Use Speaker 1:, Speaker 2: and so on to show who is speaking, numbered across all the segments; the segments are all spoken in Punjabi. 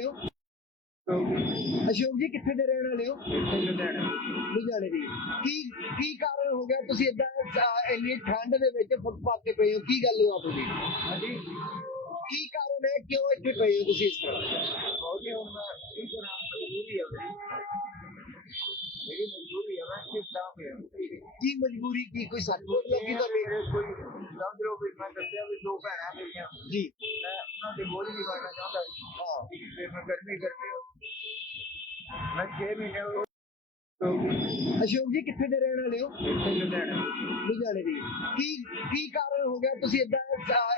Speaker 1: ਵਾਲੇ ਹੋ? ਅਸ਼ੋਕ ਜੀ ਕਿੱਥੇ ਦੇ ਰਹਿਣ ਵਾਲੇ ਹੋ? ਲੁਧਿਆਣੇ ਦੀ। ਕੀ ਕੀ ਕਾਰਨ ਹੋ ਗਿਆ? ਤੁਸੀਂ ਇਦਾਂ ਇੰਨੀ ਠੰਡ ਦੇ ਵਿੱਚ ਫੁੱਟਪਾਥ ਤੇ ਪਏ ਹੋ। ਕੀ ਗੱਲ ਹੋ ਆਪਣੀ?
Speaker 2: ਹਾਂਜੀ।
Speaker 1: ਕੀ ਕਾਰਨ ਹੈ? ਕਿਉਂ ਇੱਥੇ ਪਏ ਹੋ ਤੁਸੀਂ ਇਸ ਤਰ੍ਹਾਂ?
Speaker 2: ਬਹੁਤ ਹੀ ਹੁਣ ਕੀ ਕਰਾਂ ਮਜਬੂਰੀ ਹੈ ਮੇਰੀ ਮਜਬੂਰੀ ਹੈ ਮੈਂ ਕਿਸ ਤਰ੍ਹਾਂ ਪਿਆ
Speaker 1: ਕੀ ਮਜਬੂਰੀ ਕੀ ਕੋਈ ਫੇਟ ਲੱਗੀ
Speaker 2: ਮੇਰੇ ਕੋਈ ਸਮਝ ਲਓ ਵੀ ਮੈਂ ਦੱਸਿਆ ਵੀ ਦੋ ਭੈਣਾਂ ਮੇਰੀਆਂ।
Speaker 1: ਜੀ।
Speaker 2: ਮੈਂ ਉਹਨਾਂ ਦੇ ਬੋਝ ਨਹੀਂ ਬਣਨਾ ਚਾਹੁੰਦਾ। ਮੈਂ ਗਰਮੀ ਕਰਕੇ ਮੈਂ 6 ਮਹੀਨੇ ਹੋ
Speaker 1: ਅਸ਼ੋਕ ਜੀ ਕਿੱਥੇ ਦੇ ਰਹਿਣ ਵਾਲੇ ਹੋ?
Speaker 2: ਇੱਥੇ ਲੁਧਿਆਣੇ
Speaker 1: ਲੁਧਿਆਣੇ ਦੀ। ਕੀ ਕੀ ਕਾਰਨ ਹੋ ਗਿਆ? ਤੁਸੀਂ ਇਦਾਂ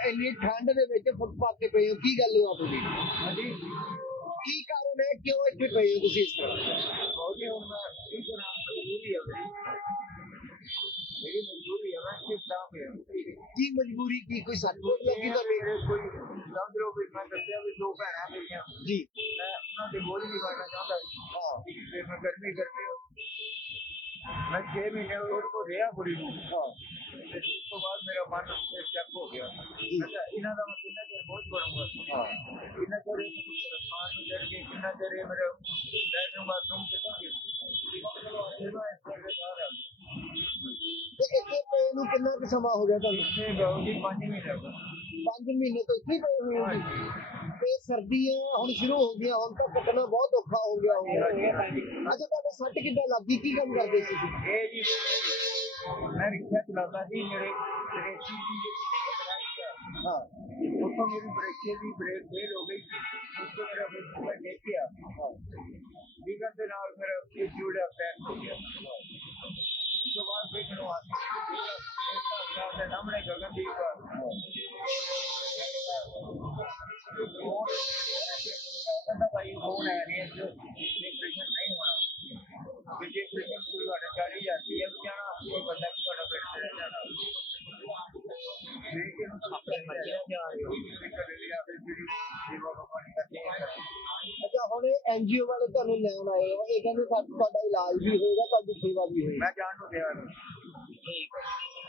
Speaker 1: ਇੰਨੀ ਠੰਡ ਦੇ ਵਿੱਚ ਫੁੱਟਪਾਥ ਤੇ ਪਏ ਹੋ। ਕੀ ਗੱਲ ਹੋ ਆਪਣੀ?
Speaker 2: ਹਾਂਜੀ।
Speaker 1: ਕੀ ਕਾਰਨ ਹੈ? ਕਿਉਂ ਇੱਥੇ ਪਏ ਹੋ ਤੁਸੀਂ ਇਸ ਤਰ੍ਹਾਂ?
Speaker 2: ਬਹੁਤ ਹੀ ਹੁਣ ਮੈਂ ਕੀ ਕਰਾਂ ਮਜਬੂਰੀ ਹੈ ਮੇਰੀ। ਮਜਬੂਰੀ ਹੈ ਮੈਂ ਕਿਸ ਤਰ੍ਹਾਂ ਪਿਆ?
Speaker 1: ਕੀ ਮਜਬੂਰੀ ਕੀ? ਕੋਈ ਸੱਟ ਫੇਟ ਲੱਗੀ ਤੁਹਾਡੇ
Speaker 2: ਕੋਈ ਸਮਝ ਲਓ ਵੀ ਮੈਂ ਦੱਸਿਆ ਵੀ ਦੋ ਭੈਣਾਂ ਮੇਰੀਆਂ।
Speaker 1: ਜੀ।
Speaker 2: ਮੈਂ ਉਹਨਾਂ ਦੇ ਬੋਝ ਨਹੀਂ ਬਣਨਾ ਚਾਹੁੰਦਾ।
Speaker 1: ਹਾਂ।
Speaker 2: ਤੇ ਮੈਂ ਗਰਮੀ ਕਰਕੇ ਮੈਂ 6 ਮਹੀਨੇ ਉਹਦੇ ਕੋਲ ਰਿਹਾ ਕੁੜੀ ਨੂੰ।
Speaker 1: ਹਾਂ।
Speaker 2: ਉਸ ਤੋਂ ਬਾਅਦ ਮੇਰਾ ਮਨ ਸਟੈਪ ਹੋ ਗਿਆ। ਅੱਛਾ ਇਹਨਾਂ ਦਾ ਮਤਲਬ ਕਿੰਨਾ ਚਿਰ ਬਹੁਤ ਬਣੂਗਾ
Speaker 1: ਹਾਂ।
Speaker 2: ਇਹਨਾਂ ਚਿਰ ਸਮਾਨ ਨੂੰ ਜੜ ਕੇ ਕਿੰਨਾ ਚਿਰ ਇਹ ਮੇਰੇ ਲੈਟਰ ਬਾਥਰੂਮ ਤੇ
Speaker 1: ਤੇ ਇੱਥੇ ਪਏ ਨੂੰ ਕਿੰਨਾ ਕੁ ਸਮਾਂ ਹੋ ਗਿਆ ਤੁਹਾਨੂੰ?
Speaker 2: ਇਹ ਗਾਉਂ ਦੀ ਪੰਜ ਮਹੀਨੇ ਹੋ
Speaker 1: 5 ਮਹੀਨੇ ਤੋਂ ਇੱਥੇ ਹੀ ਪਏ ਹੋਏ ਹੋ ਜੀ। ਤੇ ਸਰਦੀਆਂ ਹੁਣ ਸ਼ੁਰੂ ਹੋ ਗਈਆਂ ਹੁਣ ਤਾਂ ਕੱਟਣਾ ਬਹੁਤ ਔਖਾ ਹੋ ਗਿਆ ਹੋਊਗਾ ਅੱਛਾ ਤੁਹਾਡੇ ਸੱਟ ਕਿੱਦਾਂ ਲੱਗੀ? ਕੀ ਕੰਮ ਕਰਦੇ ਸੀ ਤੁਸੀਂ
Speaker 2: ਇਹ ਜੀ ਮੈਂ ਰਿਕਸ਼ਾ ਚਲਾਉਂਦਾ ਸੀ ਮੇਰੇ ਬ੍ਰੇਕੀ ਦੀ ਹੈ। ਉੱਥੋਂ ਮੇਰੀ ਬ੍ਰੇਕੀ ਦੀ ਬ੍ਰੇਕ ਫੇਲ ਹੋ ਗਈ ਤੋਂ ਮੇਰਾ ਬ੍ਰੇਕ ਮੈਂ ਦੇਖਿਆ ਵੀਗਨ ਦੇ ਨਾਲ ਮੇਰਾ ਇਹ ਜੁੜਿਆ ਪੈਰ ਹੋ ਗਿਆ। ਤੋਂ ਬਾਅਦ ਫਿਰ ਮੈਨੂੰ ਆਸੀ ਇੱਕ ਸਾਲ ਦੇ ਸਾਹਮਣੇ ਗਗਨਦੀਪ ਕਹਿੰਦਾ ਭਾਈ ਫੋਨ ਆ ਰਿਹਾ ਜੋ ਡਿਪਰੈਸ਼ਨ ਨਹੀਂ ਹੋਣਾ ਕਿ ਜੇ ਪ੍ਰਸ਼ਨ ਕੋਈ ਤੁਹਾਡਾ ਚਾਲੀ ਜਾਂਦੀ ਹੈ ਜਾਣਾ ਕੋਈ ਬੰਦਾ ਕਿ ਤੁਹਾਡਾ ਪਿੰਡ ਤੇ ਰਹਿ ਜਾਣਾ ਲੇਕਿਨ ਉਹ ਤਾਂ ਆਪਣੇ ਮਰਜ਼ੀ ਨਾਲ ਜਾ ਰਹੇ ਹੋ ਕਦੇ ਵੀ ਆਵੇ ਜਿਹੜੀ ਸੇਵਾ ਭਗਵਾਨ ਕਰਨੀ ਹੈ
Speaker 1: ਅੱਛਾ, ਹੁਣ ਇਹ ਐਨਜੀਓ ਵਾਲੇ ਤੁਹਾਨੂੰ ਲੈਣ ਆਏ ਆ ਇਹ ਕਹਿੰਦੇ ਸਾ- ਤੁਹਾਡਾ ਇਲਾਜ ਵੀ ਹੋਏਗਾ, ਤੁਹਾਡੀ ਸੇਵਾ ਵੀ ਹੋਏਗੀ।
Speaker 2: ਮੈਂ ਜਾਣ ਨੂੰ ਤਿਆਰ ਹਾਂ। ਠੀਕ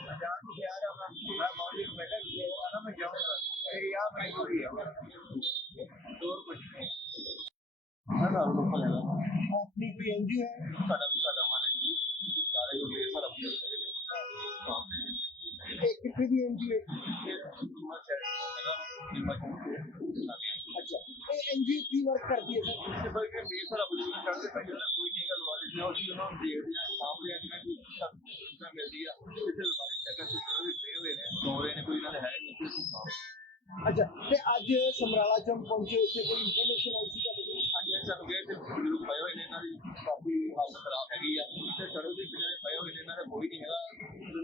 Speaker 2: ਮੈਂ ਜਾਣ ਨੂੰ ਤਿਆਰ ਹਾਂ ਮੈਂ- ਮੈਂ ਮੌਲਿਕ ਮੈਡਲ ਸੇਵਾ ਨਾ ਮੈਂ ਜਾਊਂਗਾ ਮੇਰੀ ਆ ਮਜਬੂਰੀ ਹੈ ਹੋਰ ਕੁਝ ਨਹੀਂ ਨਾ ਨਾ ਉਹ ਲੋਕਾਂ ਲੈਣਾ
Speaker 1: ਆਪਣੀ ਕੋਈ ਐਨਜੀਓ ਹੈ
Speaker 2: ਸਾਡਾ ਸਾਡਾ ਮਨ ਹੈ ਜੀ ਸਾਰੇ ਜੋ ਮੇਰੇ ਸਾਰਾ ਹਾਂ
Speaker 1: ਇਹ ਕਿੱਥੇ ਦੀ ਐਨਜੀਓ ਹੈ
Speaker 2: ਹਿੰਮਤ ਹੈ ਹਿੰਮਤ
Speaker 1: ਅੱਛਾ ਇਹ ਐਨਜੀਓ ਕੀ ਵਰਕ ਕਰਦੀ ਹੈ ਸਰ
Speaker 2: ਤੇ ਬਲਕਿ ਮੇਰੇ ਸਾਰਾ ਬੁਝੂਗਾ ਕਰਦੇ ਪਏ ਜਿਹੜਾ ਕੋਈ ਨਹੀਂ ਗੱਲ ਵਾਲੀ ਨੇ ਉਹ ਉਹਨਾਂ ਨੂੰ ਦੇਖਦੇ ਆ ਸਾਹਮਣੇ ਜਿਵੇਂ ਕੋਈ ਸਭ ਮਿਲਦੀ ਆ ਕਿਸੇ ਲਵਾਈ ਜਗ੍ਹਾ ਤੇ ਸਾਰੇ ਪਏ ਹੋਏ ਨੇ ਸੋ ਰਹੇ ਨੇ ਕੋਈ ਇਹਨਾਂ ਦੇ ਹੈ ਨਹੀਂ ਕੋਈ ਸੁਣਾਓ
Speaker 1: ਅੱਛਾ ਤੇ ਅੱਜ ਸਮਰਾਲਾ ਚੌਂਕ ਪਹੁੰਚੇ ਇੱਥੇ ਕੋਈ ਇਨਫੋਰਮੇਸ਼ਨ ਆਈ ਸੀ ਤੁਹਾਡੇ ਕੋਲ
Speaker 2: ਹਾਂਜੀ ਹਾਂਜੀ, ਸਾਨੂੰ ਗਏ ਤੇ ਬਜ਼ੁਰਗ ਪਏ ਹੋਏ ਨੇ ਇਹਨਾਂ ਦੀ ਕਾਫੀ ਹਾਲਤ ਖਰਾਬ ਹੈਗੀ ਆ ਤੇ ਸੜਕ ਦੇ ਕਿਨਾਰੇ ਪਏ ਹੋਏ ਨੇ ਇਹਨਾਂ ਦਾ ਕੋਈ ਨਹੀਂ ਹੈਗਾ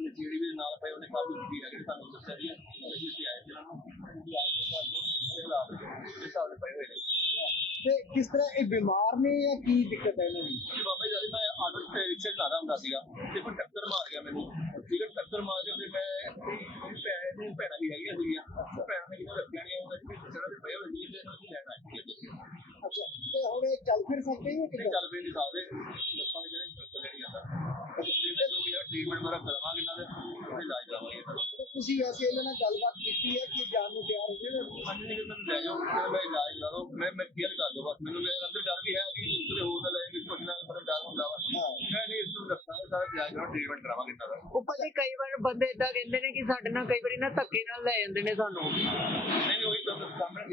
Speaker 2: ਜਿਹੜੀ ਵੀ ਨਾਲ ਪਏ ਉਹਨੇ ਕਾਫੀ ਦੁਖੀ ਹੈਗੇ ਸਾਨੂੰ ਦੱਸਿਆ ਜੀ ਅਸੀਂ ਇੱਥੇ ਆਏ ਸੀ ਇਹਨਾਂ ਨੂੰ ਵੀ ਆਏ ਤੇ ਸਾਨੂੰ ਇਹ ਹਾਲਾਤ ਨੇ ਇਸ ਹਾਲ ਪਏ ਹੋਏ ਨੇ
Speaker 1: ਤੇ ਕਿਸ ਤਰ੍ਹਾਂ ਇਹ ਬਿਮਾਰ ਨੇ ਜਾਂ ਕੀ ਦਿੱਕਤ ਹੈ ਇਹਨਾਂ ਨੂੰ
Speaker 2: ਕਿ ਬਾਬਾ ਜੀ ਜਦ ਮੈਂ ਤੇ ਰਿਕਸ਼ਾ ਚਲਾਉਂਦਾ ਹੁੰਦਾ ਸੀਗਾ ਤੇ ਕੋਈ ਟੱਕਰ ਮਾਰ ਗਿਆ ਮੈਨੂੰ। ਠੀਕ ਹੈ ਟੱਕਰ ਮਾਰ ਕੇ ਫਿਰ ਮੈਂ ਭੈਣ ਨੂੰ ਭੈਣਾਂ ਵੀ ਹੈਗੀਆਂ ਸੀਗੀਆਂ ਭੈਣਾਂ ਨੇ ਕਿਹਨੂੰ ਰੱਖਿਆ ਨਹੀਂ ਉਹਨਾਂ ਦੀ ਸੜਕ ਤੇ ਪਏ ਹੋਏ ਸੀ ਤੇ ਨੂੰ ਲੈਣਾ ਹੈ
Speaker 1: ਅੱਛਾ ਤੇ ਹੁਣ ਇਹ ਚੱਲ ਫਿਰ ਸਕਦੇ ਹੋ
Speaker 2: ਤੇ
Speaker 1: ਕਿੱਦਾਂ
Speaker 2: ਚੱਲ ਪਏ ਨਹੀਂ ਸਕਦੇ। ਲੋਕਾਂ ਦੇ ਜਿਹੜੇ ਚੱਲ ਨਹੀਂ ਜਾਂਦਾ ਟ੍ਰੀਟਮੈਂਟ ਜੋ ਵੀ ਮੇਰਾ ਕਰਵਾਵਾਂਗੇ ਇਹਨਾਂ ਦੇ ਇਲਾਜ ਕਰਾਵਾਂਗੇ।
Speaker 1: ਤੇ ਤੁਸੀਂ ਵੈਸੇ ਇਹਨਾਂ ਨਾਲ ਗੱਲਬਾਤ ਕੀਤੀ ਹੈ ਕਿ ਜਾਣ ਨੂੰ ਤਿਆਰ ਹੋ ਗਏ ਨੇ
Speaker 2: ਹਾਂਜੀ ਨਹੀਂ ਮੈਨੂੰ ਲੈ ਜਾਓ ਤੇ ਮੈਂ ਇਲਾਜ ਕਰਾ ਲਓ ਮੈਂ ਮੈਂ ਕਲੀਅਰ ਕਰ ਦੋ ਬਸ ਮੈਨੂੰ ਮੇਰੇ ਅੰਦਰ ਡਰ ਵੀ ਹੈ ਕਿ ਕਿਸੇ ਹੋਰ ਨਾ ਲੈ ਕੇ ਕੁਝ ਨਾ ਮੈਨੂੰ ਡਰ ਹੁੰਦਾ ਵਾ
Speaker 1: ਹਾਂ।
Speaker 2: ਮੈਂ ਨਹੀਂ ਇਸ ਨੂੰ ਦੱਸਾਂਗਾ ਸਾਰਾ ਇਲਾਜ ਕਰਾਉਣਾ ਟ੍ਰੀਟਮੈਂਟ ਕਰਾਵਾਂਗੇ
Speaker 3: ਜੀ ਕਈ ਵਾਰ ਬੰਦੇ ਇਦਾਂ ਕਹਿੰਦੇ ਨੇ ਕਿ ਸਾਡੇ ਨਾਲ ਕਈ ਵਾਰੀ ਨਾ ਧੱਕੇ ਨਾਲ ਲੈ ਜਾਂਦੇ ਨੇ ਸਾਨੂੰ।
Speaker 2: ਨਹੀਂ ਨਹੀਂ ਉਹੀ ਤਾਂ ਸਾਹਮਣੇ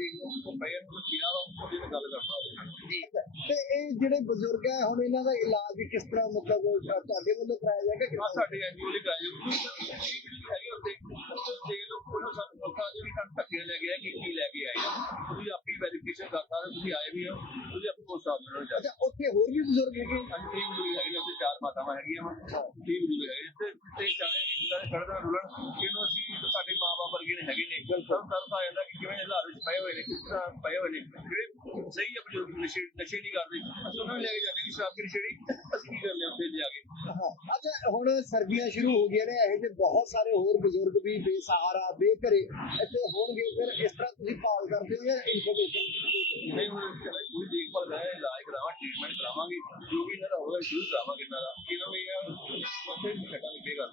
Speaker 2: ਪਈਆ ਉਹਦੀ ਗੱਲ ਕਰਦਾ
Speaker 1: ਇਹ ਜਿਹੜੇ ਬਜ਼ੁਰਗ ਹੈ ਹੁਣ ਇਹਨਾਂ ਦਾ ਇਲਾਜ ਕਿਸ ਤਰ੍ਹਾਂ ਮਤਲਬ ਤੁਹਾਡੇ ਵੱਲੋਂ ਕਰਾਇਆ ਜਾਏਗਾ ਕਿ
Speaker 2: ਸਾਡੇ ਐਨਜੀਓ ਦੀ ਕਾਇਓ ਹੈਗੀ ਉੱਤੇ ਤੇ ਲੋਕ ਉਹਨਾਂ ਸਾਨੂੰ ਲੋਕਾਂ ਦੇ ਵੀ ਸਾਨੂੰ ਧੱਕੇ ਲੈ ਗਿਆ ਕਿ ਕੀ ਲੈ ਕੇ ਆਏ ਆ। ਤੁਸੀਂ ਆਪਣੀ ਵੈਰੀਫਿਕੇਸ਼ਨ ਕਰ ਸਕਦੇ ਤੁਸੀਂ ਆਏ ਵੀ ਹੋ ਤੁਸੀਂ ਆਪਣੀ ਉਸ ਹਿਸਾਬ ਨਾਲ ਜਾ
Speaker 1: ਅੱਛਾ ਉੱਥੇ ਹੋਰ ਵੀ ਬਜ਼ੁਰਗ ਹੈਗੇ?
Speaker 2: ਟੀਮ ਜੁੜੀ ਹੈਗੀ ਨੇ ਉੱਥੇ ਚਾਰ ਮਾਤਾਵਾਂ ਹੈਗੀਆਂ ਵਾ ਟੀਮ ਜੁੜੀ ਹੈਗੀ ਤੇ ਤੇ ਚਾਹੇ ਸਾਰੇ ਸੜਕਾਂ ਰੁਲਣ ਇਹਨੂੰ ਅਸੀਂ ਸਾਡੇ ਮਾਪੇ ਵਰਗੇ ਨੇ ਹੈਗੇ ਨੇ। ਸਭ ਤਰਸ ਆ ਜਾਂਦਾ ਕਿ ਕਿਵੇਂ ਹਾਲਾਤ ਵਿੱਚ ਪਏ ਹੋਏ ਨੇ ਕਿਸ ਤਰ੍ਹਾਂ ਪਏ ਹੋਏ ਨੇ। ਜਿਹੜੇ ਸਹੀ ਆ ਬਜ਼ੁਰਗ ਨਸ਼ੇ ਨਸ਼ੇ ਨਹੀਂ ਕਰਦੇ ਅਸੀਂ ਉਹਨਾਂ ਨੂੰ ਲੈ ਕੇ ਜਾਂਦੇ ਕਿ ਸ਼ਰਾਬ ਦੀ ਨਸ਼ੇੜੀ ਅਸੀਂ ਕੀ ਕਰਨੇ ਉੱਥੇ ਜਾ ਕੇ?
Speaker 1: ਹਾਂ ਅੱਛਾ ਹੁਣ ਸਰਦੀਆਂ ਸ਼ੁਰੂ ਹੋ ਗਈਆਂ ਨੇ ਇਹੋ ਜਿਹੇ ਬਹੁਤ ਸਾਰੇ ਹੋਰ ਬਜ਼ੁਰਗ ਵੀ ਬੇਸਹਾਰਾ ਬੇਘਰੇ ਇੱਥੇ ਹੋਣਗੇ ਫਿਰ ਇਸ ਤਰ੍ਹਾਂ ਤੁਸੀਂ ਪਾਲ ਕਰਦੇ ਹੋ ਜਾਂ ਇਨਫੋਰਮੇਸ਼ਨ
Speaker 2: ਨਹੀਂ ਹੁਣ ਚਲੋ ਪੂਰੀ ਦੇਖਭਾਲ ਕਰਾਂਗੇ ਇਲਾਜ ਕਰਾਵਾਂ ਟ੍ਰੀਟਮੈਂਟ ਕਰਾਵਾਂਗੇ ਜੋ ਵੀ ਇਹਨਾਂ ਦਾ ਸ਼ੁਰੂ ਕਰਾਵਾਂਗੇ ਇਹਨਾਂ ਦਾ। ਇਹਨਾਂ ਨੂੰ ਇਹ ਉੱਥੇ ਵੀ ਛੱਡਾਂਗੇ ਪਏਗਾ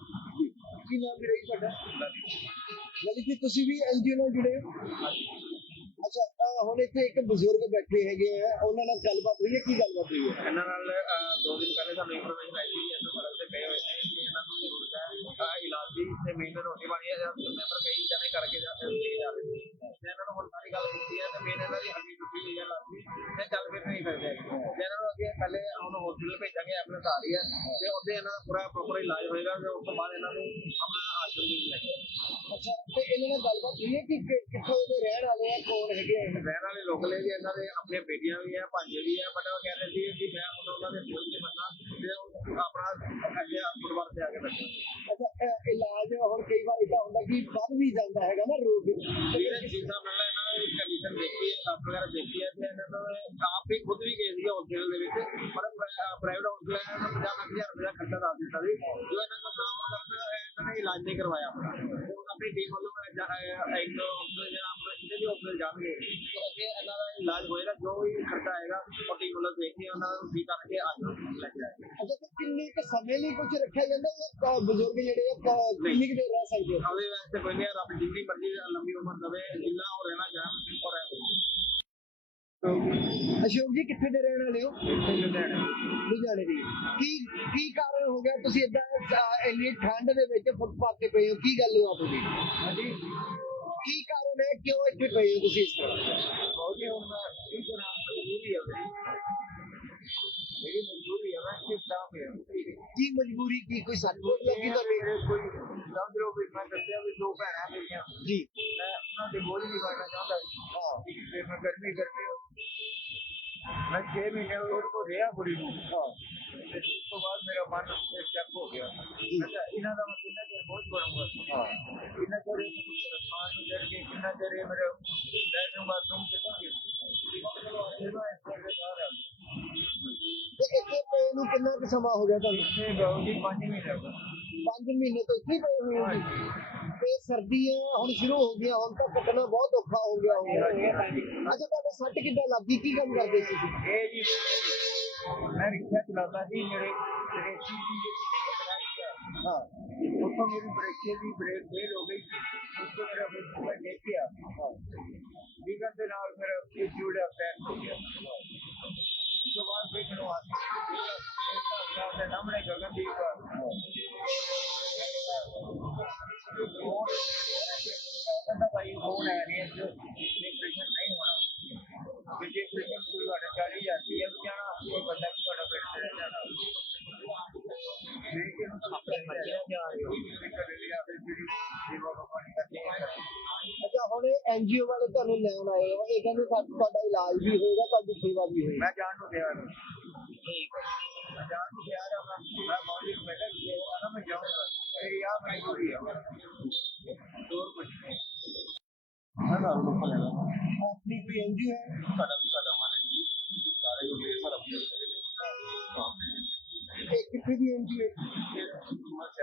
Speaker 1: ਕੀ ਨਾਮ ਵੀ ਰਹੀ ਤੁਹਾਡਾ? ਲਲਿਤ ਜੀ ਤੁਸੀਂ ਵੀ ਐਨਜੀਓ ਨਾਲ ਜੁੜੇ ਹੋ? ਅੱਛਾ ਅਹ ਹੁਣ ਇੱਥੇ ਇੱਕ ਬਜ਼ੁਰਗ ਬੈਠੇ ਹੈਗੇ ਆ ਉਹਨਾਂ ਨਾਲ ਗੱਲਬਾਤ ਹੋਈ ਹੈ? ਕੀ ਗੱਲਬਾਤ ਹੋਈ ਹੈ?
Speaker 2: ਇਹਨਾਂ ਨਾਲ ਅਹ, ਦੋ ਦਿਨ ਪਹਿਲੇ ਸਾਨੂੰ ਇਨਫੋਰਮੇਸ਼ਨ ਆਈ ਸੀ ਇਹਨਾਂ ਕੋਲ ਤੇ ਪਏ ਹੋਏ ਨੇ ਕਿ ਇਹਨਾਂ ਨੂੰ ਜ਼ਰੂਰਤ ਹੈ। ਅਹ, ਇਲਾਜ ਦੀ ਤੇ ਮੇਨ ਰੋਟੀ ਪਾਣੀ ਹੈ ਮੈਂ ਕਈ ਜਣੇ ਕਰਕੇ ਜਾਂਦੇ ਨੇ ਜਾ ਰਹੇ ਨੇ ਤੇ ਇਹਨਾਂ ਨੂੰ ਹੁਣ ਸਾਰੀ ਗੱਲ ਕੀਤੀ ਹੈ ਤੇ ਮੇਨ ਇਹਨਾਂ ਦੀ ਹੱਡੀ ਟੁੱਟੀ ਹੋਈ ਹੈ ਲੱਤ ਦੀ ਤੇ ਚੱਲ ਫਿਰ ਨਹੀਂ ਸਕਦੇ ਤੇ ਇਹਨਾਂ ਨੂੰ ਅੱਗੇ ਪਹਿਲੇ ਹੁਣ ਹਸਪੀਟਲ ਭੇਜਾਂਗੇ ਐਂਬੂਲੈਂਸ ਆ ਰਹੀ ਹੈ ਤੇ ਉਹਦੇ ਇਹਨਾਂ ਦਾ ਪੂਰਾ ਪ੍ਰੋਪਰ ਇਲਾਜ ਹੋਏਗਾ ਤੇ ਉਸ ਤੋਂ ਬਾਅਦ ਇਹਨਾਂ ਨੂੰ ਆਪਣਾ ਆਸ਼ਰਮ ਦੇ ਵਿੱਚ ਲੈ ਜਾਏਗਾ
Speaker 1: ਅੱਛਾ ਤੇ ਇਹਨਾਂ ਨਾਲ ਗੱਲਬਾਤ ਹੋਈ ਹੈ ਕਿ ਕਿ- ਕਿੱਥੋਂ ਦੇ ਰਹਿਣ ਵਾਲੇ ਆ ਕੌਣ ਹੈਗੇ ਆ? ਇਹ?
Speaker 2: ਰਹਿਣ ਵਾਲੇ ਲੋਕ ਨੇ ਜੀ ਇਹਨਾਂ ਦੇ ਆਪਣੀਆਂ ਬੇਟੀਆਂ ਵੀ ਆ ਭਾਂਜੇ ਵੀ ਆ ਬਟ ਉਹ ਕਹਿੰਦੇ ਸੀ ਕਿ ਮੈਂ ਹੁਣ ਉਹਨਾਂ ਦੇ ਕੋਲ ਨਹੀਂ ਬੰਨਾ ਤੇ ਉਹ ਆਪਣਾ ਅੱਗੇ ਫੁੱਟਬਾਲ ਤੇ ਆ ਕੇ ਬੈਠੇ
Speaker 1: ਅੱਛਾ ਅਹ ਇਲਾਜ ਹੁਣ ਕਈ ਵਾਰ ਇਦਾਂ ਹੁੰਦਾ ਕਿ ਵੱਧ ਵੀ ਜਾਂਦਾ ਹੈਗਾ ਨਾ ਰੋਗ
Speaker 2: ਜਿਹੜੇ ਚੀਜ਼ਾਂ ਮਿਲਣਾ ਇਹਨਾਂ ਨੇ ਕੰਡੀਸ਼ਨ ਦੇਖੀ ਹੈ ਡਾਕਟਰ ਵਗੈਰਾ ਦੇਖੀ ਹੈ ਤੇ ਇਹਨਾਂ ਨੂੰ ਆਪ ਵੀ ਖੁਦ ਵੀ ਗਏ ਸੀ ਹਸਪੀਟਲ ਦੇ ਵਿੱਚ ਪਰ ਪ੍ਰਾਈਵੇਟ ਹਸਪੀਟਲ ਇਹਨਾਂ ਨੂੰ 50000 ਰੁਪਏ ਦਾ ਖਰਚਾ ਦੱਸ ਦਿੱਤਾ ਸੀ ਜੋ ਇਹਨਾਂ ਨੂੰ ਨਾਮ ਕਰਨਾ ਇਹਨਾਂ ਨੇ ਇਲਾਜ ਨਹੀਂ ਕਰਵਾਇਆ ਆਪਣਾ ਤੇ ਹੁਣ ਆਪਣੀ ਟੀਮ ਵੱਲੋਂ ਮੈਂ ਜਾ- ਅਹ ਇੱਕ ਹਸਪੀਟਲ ਜਾਂ ਆਪਣਾ ਜਿਹਦੇ ਵੀ ਹਸਪੀਟਲ ਜਾਣਗੇ ਤੇ ਅੱਗੇ ਇਹਨਾਂ ਦਾ ਇਲਾਜ ਹੋਏਗਾ ਜੋ ਵੀ ਖਰਚਾ ਆਏਗਾ ਉਹ ਟੀਮ ਵੱਲੋਂ ਦੇਖ ਕੇ ਉਹਨਾਂ ਨੂੰ ਠੀਕ ਕਰਕੇ ਆ ਲੈ ਜਾਏਗਾ
Speaker 1: ਅੱਛਾ ਤੇ ਕਿੰਨੇ ਕੁ ਸਮੇਂ ਲਈ ਕੁਝ ਰੱਖਿਆ ਜਾਂਦਾ ਹੈ ਜਾਂ ਬਜ਼ੁਰਗ ਜਿਹੜੇ ਆ ਕ- ਕਿੰਨੀ ਕੁ ਦੇਰ ਰਹਿ ਸਕਦੇ ਆ?
Speaker 2: ਉਹਦੇ ਵਾਸਤੇ ਕੋਈ ਨਹੀਂ ਰੱਬ ਜਿੰਨੀ ਮਰਜ਼ੀ ਲੰਮੀ ਉਮਰ ਦੇਵੇ ਜਿੰਨਾ ਉਹ ਰਹਿਣਾ ਚਾਹਣ ਉਹ ਰਹਿ
Speaker 1: ਅਸ਼ੋਕ ਜੀ ਕਿੱਥੇ ਦੇ ਰਹਿਣ ਵਾਲੇ ਹੋ?
Speaker 2: ਲੁਧਿਆਣਾ।
Speaker 1: ਦੀ। ਕੀ ਕੀ ਕਾਰਨ ਹੋ ਗਿਆ? ਤੁਸੀਂ ਇਦਾਂ ਇੰਨੀ ਠੰਡ ਦੇ ਵਿੱਚ ਫੁੱਟਪਾਥ ਤੇ ਪਏ ਹੋ ਕੀ ਗੱਲ ਹੋ ਤੁਹਾਡੀ
Speaker 2: ਹਾਂਜੀ।
Speaker 1: ਕੀ ਕਾਰਨ ਹੈ? ਕਿਉਂ ਇੱਥੇ ਪਏ ਹੋ ਤੁਸੀਂ ਇਸ ਤਰ੍ਹਾਂ?
Speaker 2: ਬਹੁਤ ਹੀ ਹੁਣ ਕੀ ਕਰਾਂ ਮਜਬੂਰੀ ਹੈ ਮੇਰੀ ਮੇਰੀ ਮਜਬੂਰੀ ਹੈ ਮੈਂ ਕਿਸ ਦਾ ਪਿਆ
Speaker 1: ਕੀ ਮਜਬੂਰੀ ਕੀ ਕੋਈ ਸੱਟ ਲੱਗੀ ਤੁਹਾਡੇ
Speaker 2: ਮੇਰੇ ਕੋਈ ਸਮਝ ਲਓ ਵੀ ਮੈਂ ਦੱਸਿਆ ਵੀ ਦੋ ਭੈਣਾਂ ਮੇਰੀਆਂ
Speaker 1: ਜੀ
Speaker 2: ਮੈਂ ਉਹਨਾਂ ਦੇ ਬੋਝ ਨਹੀਂ ਬਣਨਾ ਚਾਹੁੰਦਾ ਹਾਂ ਤੇ ਮੈਂ ਗਰਮੀ ਗਰਮੀ ਮੈਂ 6 ਮਹੀਨੇ ਉਹਦੇ ਕੋਲ ਰਿਹਾ ਬੁਰੀ ਨੂੰ ਹਾਂ ਤੇ ਉਸ ਤੋਂ ਬਾਅਦ ਮੇਰਾ ਮਨ
Speaker 1: ਤੇ ਇੱਥੇ ਪਏ ਨੂੰ ਕਿੰਨਾ ਕੁ ਸਮਾਂ ਹੋ ਗਿਆ ਤੁਹਾਨੂੰ?
Speaker 2: ਇਹ ਗਾਉਂ ਦੀ ਪੰਜ ਮਹੀਨੇ
Speaker 1: 5 ਮਹੀਨੇ ਤੋਂ ਇੱਥੇ ਹੀ ਪਏ ਹੋਏ ਹੋ ਜੀ। ਤੇ ਸਰਦੀਆਂ ਹੁਣ ਸ਼ੁਰੂ ਹੋ ਗਈਆਂ ਹੁਣ ਤਾਂ ਕੱਟਣਾ ਬਹੁਤ ਔਖਾ ਹੋ ਗਿਆ ਹੋਊਗਾ ਅੱਛਾ ਤੁਹਾਡੇ ਸੱਟ ਕਿੱਦਾਂ ਲੱਗੀ? ਕੀ ਕੰਮ ਕਰਦੇ ਸੀ ਤੁਸੀਂ?
Speaker 2: ਇਹ ਜੀ ਮੈਂ ਰਿਕਸ਼ਾ ਚਲਾਉਂਦਾ ਸੀ ਮੇਰੇ ਬ੍ਰੇਕੀ ਦੀ
Speaker 1: ਹਾਂ।
Speaker 2: ਉੱਥੋਂ ਮੇਰੀ ਬ੍ਰੇਕੀ ਦੀ ਬ੍ਰੇਕ ਫੇਲ ਹੋ ਗਈ। ਉਸ ਤੋਂ ਮੇਰਾ ਮੈਂ ਡਿੱਗ ਗਿਆ। ਡਿੱਗਣ ਦੇ ਨਾਲ ਮੇਰਾ ਜੁੜਿਆ ਪੈਰ ਹੋ ਗਿਆ। ਉਸ ਤੋਂ ਬਾਅਦ ਫਿਰ ਮੈਨੂੰ ਆਸੀ ਦੇ ਸਾਹਮਣੇ ਗਗਨਦੀਪ ਕਹਿੰਦਾ ਭਾਈ
Speaker 1: ਤੁਹਾਨੂੰ ਲੈਣ ਆਏ ਹੋ, ਇਹ ਕਹਿੰਦੇ ਸਾ- ਤੁਹਾਡਾ ਇਲਾਜ ਵੀ ਹੋਏਗਾ, ਤੁਹਾਡੀ ਸੇਵਾ ਵੀ ਹੋਏਗੀ।
Speaker 2: ਮੈਂ ਜਾਣ ਨੂੰ ਤਿਆਰ ਹਾਂ। ਮੈਂ ਜਾਣ ਨੂੰ ਤਿਆਰ ਹਾਂ, ਮੈਂ- ਮੈਂ ਮੌਲਿਕ ਮੈਡਲ ਸੇਵਾ ਨਾ ਮੈਂ ਜਾਊਂਗਾ। ਮੇਰੀ ਆ ਮਜਬੂਰੀ ਹੈ ਦੂਰ ਕੁਝ ਨਹੀਂ। ਮੈਂ ਨਾ ਲੋਕਾਂ ਲੈਣਾ
Speaker 1: ਆਪਣੀ ਕੋਈ ਐਨਜੀਓ ਹੈ?
Speaker 2: ਸਾਡਾ ਸਾਡਾ ਮਨ ਹੈ। ਜੀ ਸਾਰੇ ਲੋਕ ਇਹ ਸਾਰਾ ਹਾਂ।
Speaker 1: ਇਹ ਕਿੱਥੇ ਦੀ ਐਨਜੀਓ ਹੈ? ਅੱਛਾ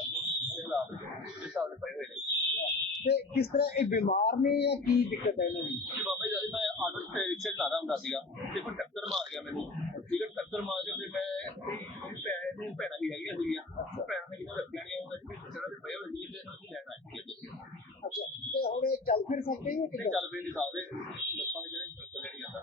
Speaker 1: ਕਿਸ ਤਰ੍ਹਾਂ ਇਹ ਬਿਮਾਰ ਨੇ ਜਾਂ ਕੀ ਦਿੱਕਤ ਹੈ ਇਹਨਾਂ ਨੂੰ?
Speaker 2: ਤੇ ਬਾਬਾ ਜੀ ਮੈਂ ਆਰਡਰ ਤੇ ਰਿਕਸ਼ਾ ਚਲਾ ਰਿਹਾ ਹੁੰਦਾ ਸੀਗਾ ਤੇ ਕੋਈ ਟੱਕਰ ਮਾਰ ਗਿਆ ਮੈਨੂੰ। ਠੀਕ ਹੈ ਟੱਕਰ ਮਾਰ ਕੇ ਫਿਰ ਮੈਂ ਮੇਰੀ ਭੈਣ ਨੂੰ ਭੈਣਾਂ ਵੀ ਹੈਗੀਆਂ ਸੀਗੀਆਂ। ਭੈਣਾਂ ਨੇ ਕਿਹਾ ਰੱਖਿਆ ਨਹੀਂ ਉਹਨਾਂ ਦੀ ਜਿਹੜਾ ਦੇ ਪਏ ਹੋਏ ਸੀ ਤੇ ਇਹਨਾਂ ਨੂੰ ਲੈਣਾ ਹੈ
Speaker 1: ਅੱਛਾ ਤੇ ਹੁਣ ਇਹ ਚੱਲ ਫਿਰ ਸਕਦੇ ਹੋ
Speaker 2: ਤੇ
Speaker 1: ਕਿੱਦਾਂ?
Speaker 2: ਚੱਲ ਪਏ ਨਹੀਂ ਸਕਦੇ। ਲੋਕਾਂ ਦੇ ਜਿਹੜੇ ਟੱਕਰ ਲੈਣੀ ਜਾਂਦਾ।